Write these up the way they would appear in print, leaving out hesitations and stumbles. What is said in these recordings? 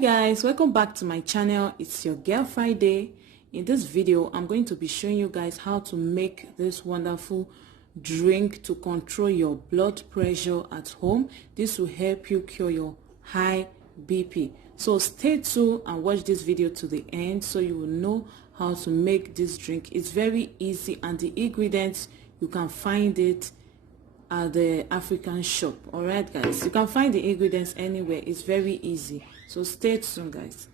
guys, welcome back to my channel. It's your girl Friday. In this video I'm going to be showing you guys how to make this wonderful drink to control your blood pressure at home. This will help you cure your high BP. So stay tuned and watch this video to the end so you will know how to make this drink. It's very easy and the ingredients you can find it at the African shop. All right guys, you can find the ingredients anywhere. It's very easy, so stay tuned guys.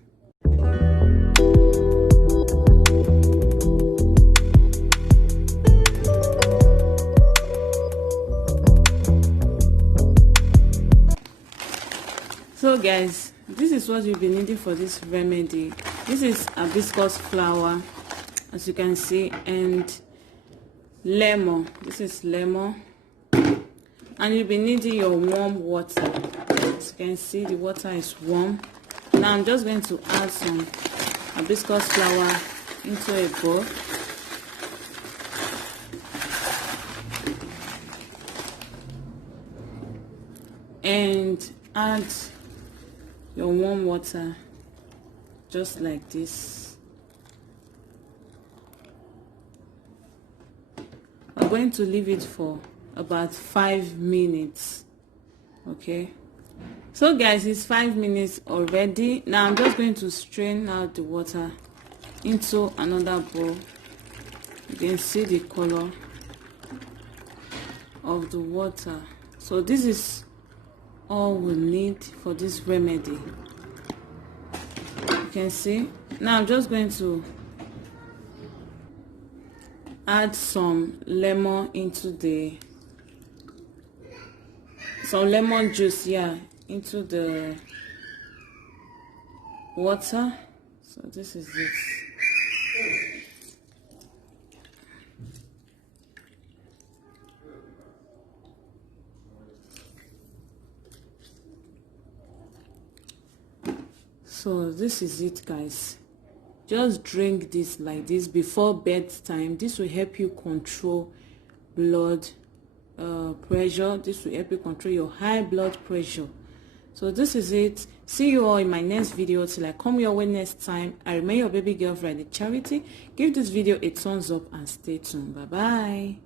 So guys, this is what you'll be needing for this remedy. This is hibiscus flower, as you can see, and lemon. This is lemon. And you'll be needing your warm water. As you can see, the water is warm. Now I'm just going to add some hibiscus flower into a bowl. And add your warm water just like this. I'm going to leave it for about 5 minutes. Okay, so guys, it's 5 minutes already. Now I'm just going to strain out the water into another bowl. You can see the color of the water. So this is all we need for this remedy. You can see. Now I'm just going to add some lemon into some lemon juice into the water. So this is it. So this is it guys. Just drink this like this before bedtime. This will help you control blood pressure. This will help you control your high blood pressure. So this is it. See you all in my next video. Till I come your way next time, I remain your baby girl Friday Charity. Give this video a thumbs up and stay tuned. Bye bye.